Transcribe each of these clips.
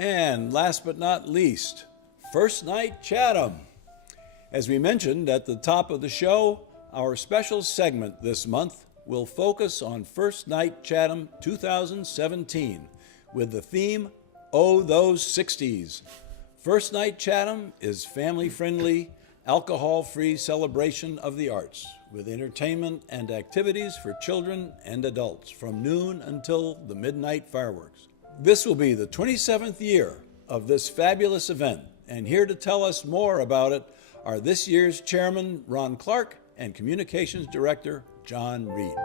And last but not least, First Night Chatham. As we mentioned at the top of the show, our special segment this month will focus on First Night Chatham 2017 with the theme, Oh, Those 60s. First Night Chatham is family-friendly, alcohol-free celebration of the arts with entertainment and activities for children and adults from noon until the midnight fireworks. This will be the 27th year of this fabulous event, and here to tell us more about it are this year's chairman, Ron Clark, and communications director, John Reed.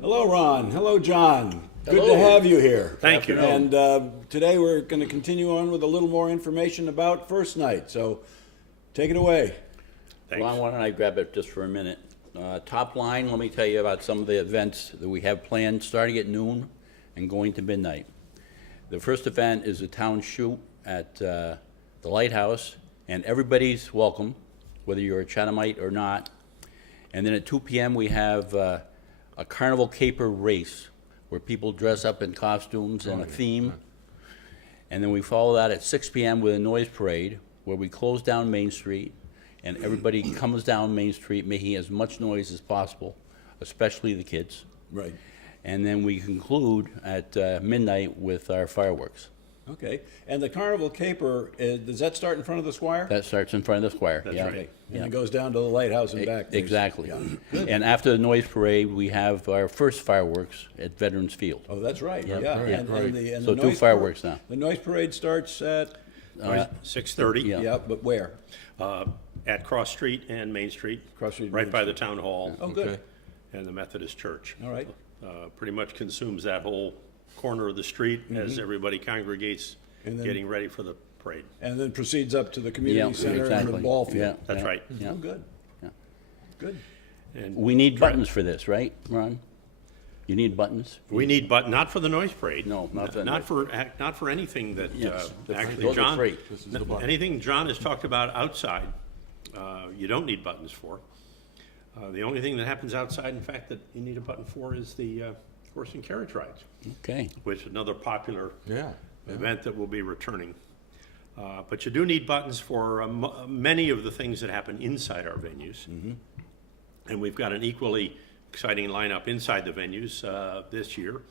Hello, Ron. Hello, John. Good to have you here. Thank you. And today we're going to continue on with a little more information about First Night. So take it away. Thanks. Ron, why don't I grab it just for a minute? Top line, let me tell you about some of the events that we have planned starting at noon and going to midnight. The first event is a town shoot at the Lighthouse, and everybody's welcome, whether you're a Chathamite or not. And then at 2 p.m. we have a carnival caper race where people dress up in costumes and a theme. And then we follow that at 6 p.m. with a noise parade where we close down Main Street and everybody comes down Main Street making as much noise as possible, especially the kids. Right. And then we conclude at midnight with our fireworks. Okay. And the Carnival Caper, does that start in front of the Squire? That starts in front of the Squire. That's yeah. right. Okay. And Yeah. it goes down to the lighthouse and back. Exactly. Yeah. And after the noise parade, we have our first fireworks at Veterans Field. Oh, that's right. Yep. Yeah. Right, And the So two noise fireworks now. The noise parade starts at, 6:30 yeah. yeah, but where? at Cross Street and Main Street. Cross Street, Right Main by the town hall Oh, good. and the Methodist Church. All right. Pretty much consumes that whole corner of the street as everybody congregates, And then- getting ready for the parade. And then proceeds up to the community Yeah, center and exactly. the ball Yeah, field. That's yeah, right. yeah. Oh, good. Yeah. Good. And We need buttons for this, right, Ron? You need buttons? we need, but not for the noise parade. No, not the- Not for anything that, Yes, actually, those are John, free. anything John has talked about outside, you don't need buttons for. The only thing that happens outside, in fact, that you need a button for is the horse and carriage rides, Okay. which is another popular Yeah. event that will be returning. But you do need buttons for many of the things that happen inside our venues. And we've got an equally exciting lineup inside the venues this year.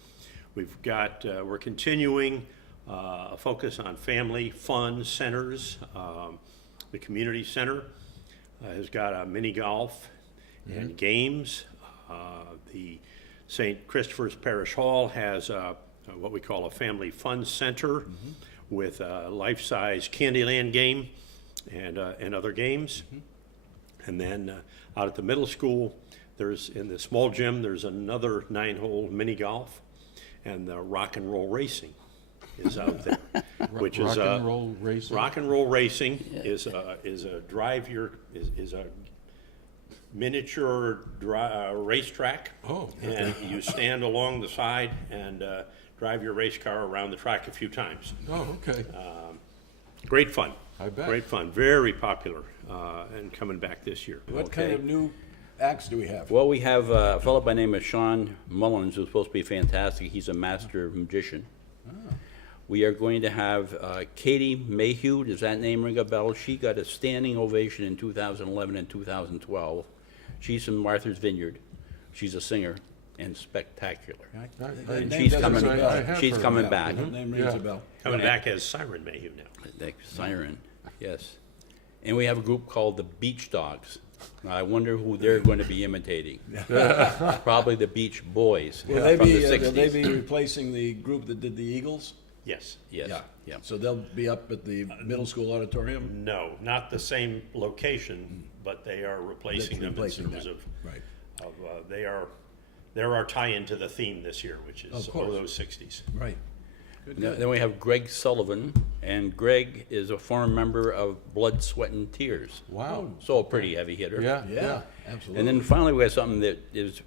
We're continuing a focus on family fun centers. The community center has got a mini golf and games. The St. Christopher's Parish Hall has what we call a family fun center with a life-size Candyland game and other games. And then out at the middle school, in the small gym, there's another 9-hole mini golf, and the rock and roll racing is out there, which is Rock and roll racing? Rock and roll racing is a miniature racetrack. Oh, And you stand along the side and drive your race car around the track a few times. Oh, okay. Great fun. I bet. Great fun. Very popular and coming back this year. What kind of new acts do we have? Well, we have a fellow by the name of Sean Mullins, who's supposed to be fantastic. He's a master magician. We are going to have Katie Mayhew. Does that name ring a bell? She got a standing ovation in 2011 and 2012. She's from Martha's Vineyard. She's a singer and spectacular. The And name she's doesn't coming. ring a bell. I have She's heard coming of back. The name rings a bell. Coming back as Siren Mayhew now. The siren, yes. And we have a group called the Beach Dogs. Now, I wonder who they're going to be imitating. Probably the Beach Boys Will they from the be, 60s. will they be replacing the group that did the Eagles? Yes. Yes, Yeah. yeah. So they'll be up at the middle school auditorium? No, not the same location, but they are replacing them in Replacing terms that. of, Right. they're our tie-in to the theme this year, which is Of course. those 60s. Right. Good, Then good. then we have Greg Sullivan, and Greg is a former member of Blood, Sweat, and Tears. Wow. So a pretty heavy hitter. Yeah, Yeah, yeah. absolutely. And then finally, we have something that is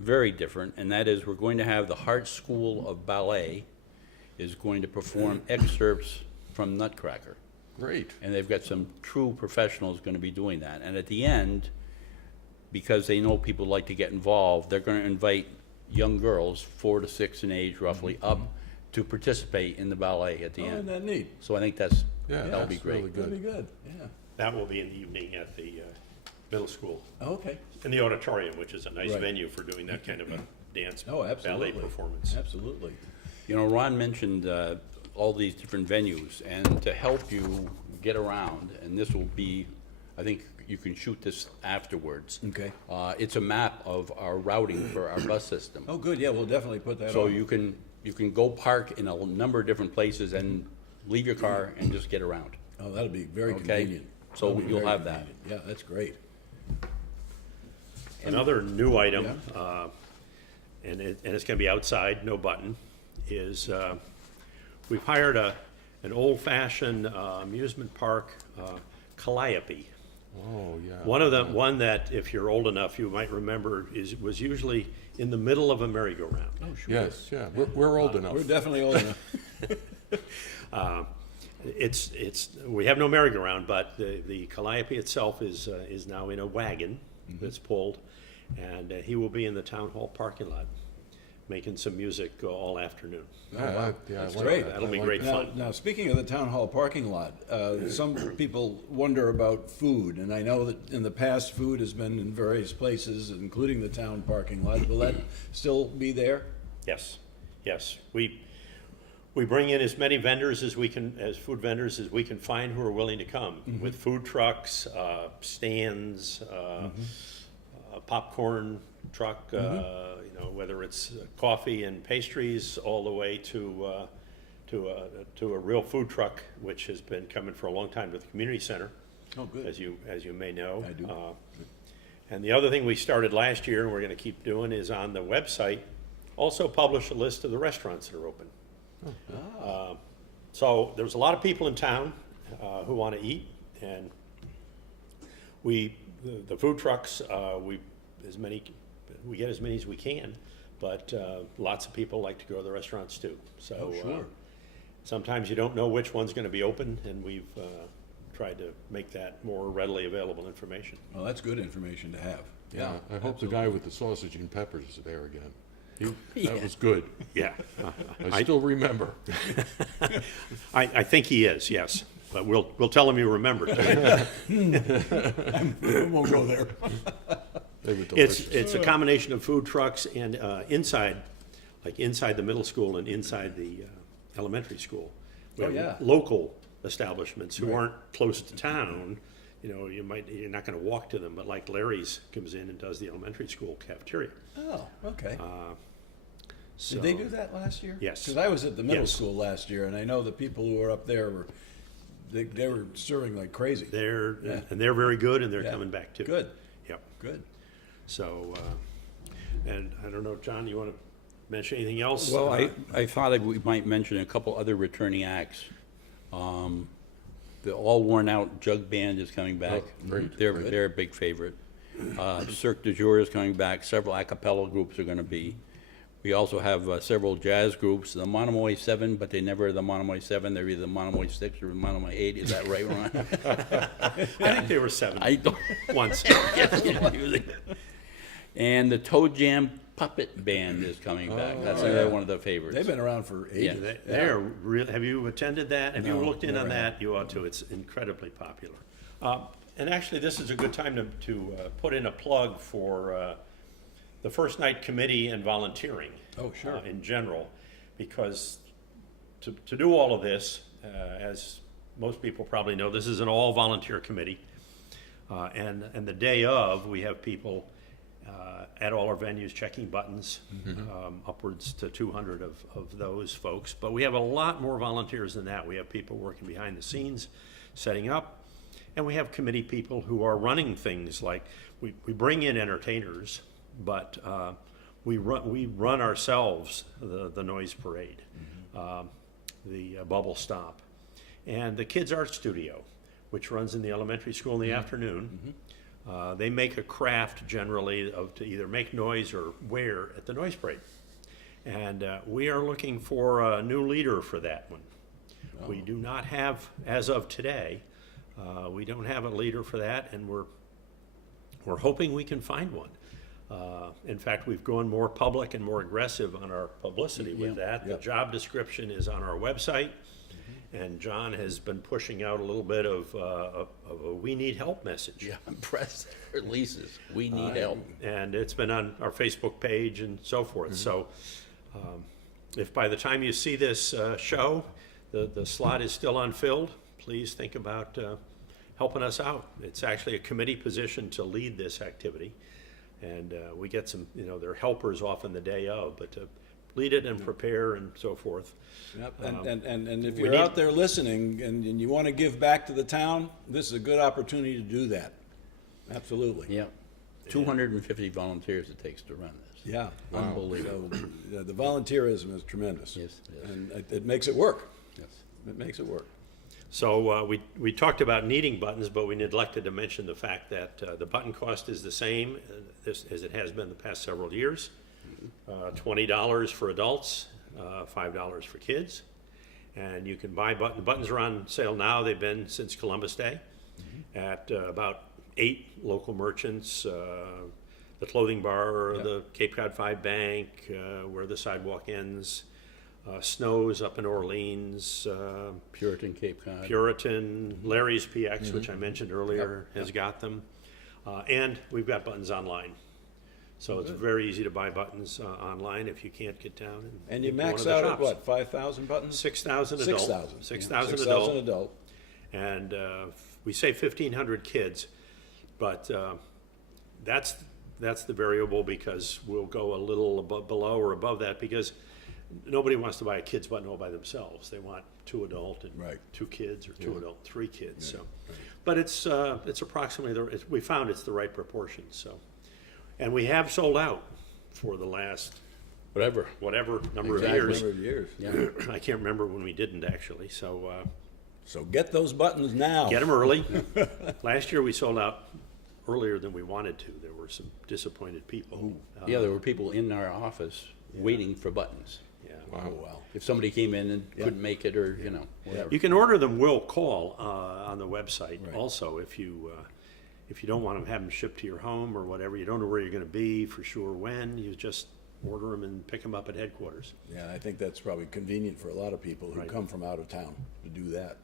very different, and that is we're going to have the Hart School of Ballet is going to perform excerpts from because they know people like to get involved, they're going to invite young girls, 4 to 6 in age roughly, up to participate in the ballet at the Oh, isn't end. that neat? So I think Yeah, that'll be that's great. really That'd be good. good, yeah. That will be in the evening at the middle school, Okay. in the auditorium, which is a nice Right. venue for doing that kind of a dance Oh, absolutely. ballet performance. Absolutely. You know, Ron mentioned all these different venues, and to help you get around, and this will be, I think you can shoot this afterwards. Okay. It's a map of our routing for our bus system. Oh, good, yeah, we'll definitely put that on. So you can go park in a number of different places and leave your car and just get around. Oh, that'll be very Okay. convenient. So That'll be you'll very have that. convenient. Yeah, that's great. Another new item, and it's gonna be outside, no button, is we've hired an old-fashioned amusement park calliope. Oh, yeah. One that, if you're old enough, you might remember, was usually in the middle of a merry-go-round. Oh, sure. Yes, yeah, we're old enough. We're definitely old enough. We have no merry-go-round, but the calliope itself is now in a wagon that's pulled, and he will be in the town hall parking lot, making some music all afternoon. Yeah, That's I like great. that. That'll be I like great that. fun. Now, speaking of the town hall parking lot, some people wonder about food, and I know that in the past, food has been in various places, including the town parking lot. Will that still be there? Yes, yes. We bring in as many vendors as we can, as food vendors as we can find who are willing to come, with food trucks, stands, a popcorn truck, you know, whether it's coffee and pastries, all the way to a real food truck, which has been coming for a long time to the community center, Oh, good. as you may know. I do. And the other thing we started last year, and we're gonna keep doing, is on the website, also publish a list of the restaurants that are open. So there's a lot of people in town who want to eat, and the food trucks, we get as many as we can, but lots of people like to go to the restaurants too. So Oh, sure. sometimes you don't know which one's going to be open, and we've tried to make that more readily available information. Well, that's good information to have. Yeah, I hope the guy with the sausage and peppers is there again. That was good. Yeah, I still remember. I think he is, yes, but we'll tell him you remembered. We won't go there. They were delicious. It's a combination of food trucks and inside, like inside the middle school and inside the elementary school. We Oh, have yeah. Local establishments who aren't close to town, you know, you're not gonna walk to them, but like Larry's comes in and does the elementary school cafeteria. Oh, okay. So Did they do that last year? Yes. Because I was at the middle Yes. school last year, and I know the people who were up there were, they were serving like crazy. They're, Yeah. and they're very good, and they're Yeah. coming back too. Good, Yep, good. so, and I don't know, John, you wanna mention anything else? Well, I thought we might mention a couple other returning acts. The All Worn Out Jug Band is coming back. great, They're a big favorite. Cirque du Jour is coming back. Several a cappella groups are going to be. We also have several jazz groups. The Monomoy 7, but they never are the Monomoy 7. They're either the Monomoy 6 or the Monomoy 8. Is that right, Ron? I think they were 7 I don't. once. And the Toe Jam Puppet Band is coming back. That's another one of the favorites. They've been around for ages. They're real, have you attended that? Have you No, looked in on never that? You ought to, it's incredibly popular. And actually, this is a good time to put in a plug for the first night committee and volunteering. Oh, sure. In general, because to do all of this, as most people probably know, this is an all-volunteer committee. And the day of, we have people at all our venues checking buttons, upwards to 200 of those folks. But we have a lot more volunteers than that. We have people working behind the scenes, setting up, and we have committee people who are running things like, we bring in entertainers, but we run ourselves the noise parade, the bubble stop, and the Kids Art Studio, which runs in the elementary school in the afternoon. They make a craft generally to either make noise or wear at the noise parade. And we are looking for a new leader for that one. We do not have, as of today, we don't have a leader for that, and we're hoping we can find one. In fact, we've gone more public and more aggressive on our publicity with that. The Yep. job description is on our website, and John has been pushing out a little bit of a "we need help" message. Yeah, press releases. We need help. And it's been on our Facebook page and so forth. So if by the time you see this show, the slot is still unfilled, please think about helping us out. It's actually a committee position to lead this activity. And we get some, they're helpers often the day of, but to lead it and prepare and so forth. Yep. And if we you're need- out there listening and you want to give back to the town, this is a good opportunity to do that. Absolutely. Yep. 250 volunteers it takes to run this. Yeah. Unbelievable. So, the volunteerism is tremendous. Yes, yes. And it makes it work. Yes. It makes it work. So we talked about needing buttons, but we neglected to mention the fact that the button cost is the same as it has been the past several years. $20 for adults, $5 for kids. And you can buy buttons. Buttons are on sale now. They've been since Columbus Day at about 8 local merchants, the Clothing Bar, the Cape Cod 5 Bank, where the sidewalk ends, Snow's up in Orleans, Puritan, Cape Cod. Puritan, Larry's PX, which I mentioned earlier, has got them. And we've got buttons online. So it's very easy to buy buttons online if you can't get down. And you into one max of the out at shops. what, 5,000 buttons? 6,000 adult. 6,000. 6,000 6,000 adult. adult. And we say 1,500 kids, but that's the variable, because we'll go a little below or above that, because nobody wants to buy a kid's button all by themselves. They want 2 adult and Right. 2 kids, or 2 adult, 3 kids. So, but it's approximately we found it's the right proportion. So, and we have sold out for the last Whatever. whatever number Exactly. of years. Number of years. Yeah. I can't remember when we didn't actually. So So get those buttons now. get them early. Last year we sold out earlier than we wanted to. There were some disappointed people. Yeah, there were people in our office waiting for buttons. Yeah. Oh, wow. If somebody came in and couldn't make it, or, whatever. You can order them will call on the website. Right. Also, if you don't want to have them shipped to your home or whatever, you don't know where you're going to be for sure when, you just order them and pick them up at headquarters. Yeah, I think that's probably convenient for a lot of people who Right. come from out of town to do that.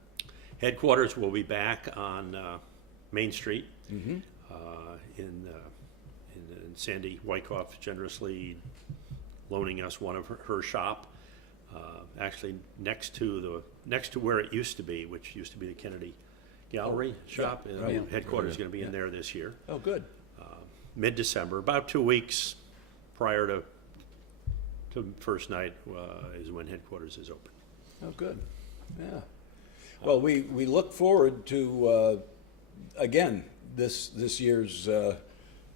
Headquarters will be back on Main Street. In Sandy Wyckoff generously loaning us one of her shop, actually next to where it used to be, which used to be the Kennedy Gallery shop. right. Headquarters is going to be in there this year, Oh, good. mid-December, about 2 weeks prior to first night is when headquarters is open. Oh, good. Yeah. Well, we look forward to, again, this year's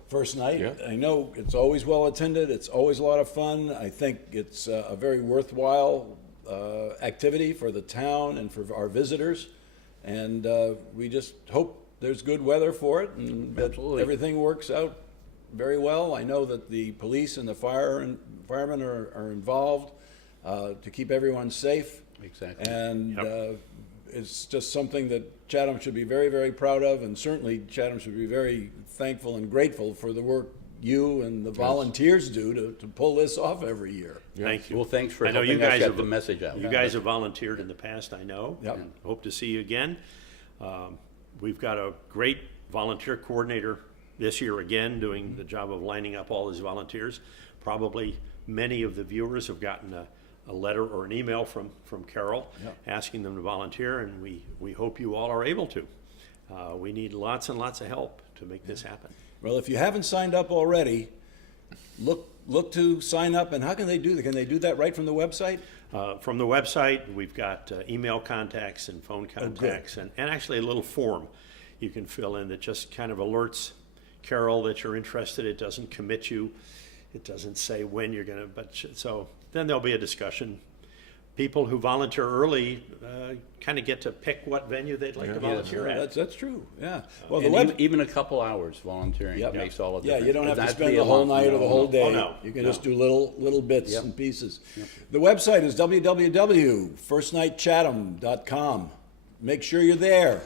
first night. Yeah. I know it's always well attended. It's always a lot of fun. I think it's a very worthwhile activity for the town and for our visitors. And we just hope there's good weather for it and that Absolutely. everything works out very well. I know that the police and the firemen are involved to keep everyone safe. Exactly. And Yep. it's just something that Chatham should be very, very proud of, and certainly Chatham should be very thankful and grateful for the work you and the volunteers do to pull this off every year. Thank you. Well, thanks for I know helping you us guys get have- the message out. You guys have volunteered in the past, I know. Yep. And hope to see you again. We've got a great volunteer coordinator this year again, doing the job of lining up all his volunteers. Probably many of the viewers have gotten a letter or an email from Carol asking them to volunteer, and we hope you all are able to. We need lots and lots of help to make this happen. Well, if you haven't signed up already, look to sign up, and how can they do that? Can they do that right from the website? From the website, we've got email contacts and phone contacts, and actually a little form you can fill in that just kind of alerts Carol that you're interested. It doesn't commit you. It doesn't say when you're going to, so then there'll be a discussion. People who volunteer early kind of get to pick what venue they'd like to volunteer at. That's true, yeah. Well, the And web, even a couple hours volunteering Yep. makes all the yeah, difference. you don't have to Not spend be the a whole lot. night or the No, whole no. day. Oh, no. You can No. just do little bits Yep. and pieces. The website is www.firstnightchatham.com. Make sure you're there.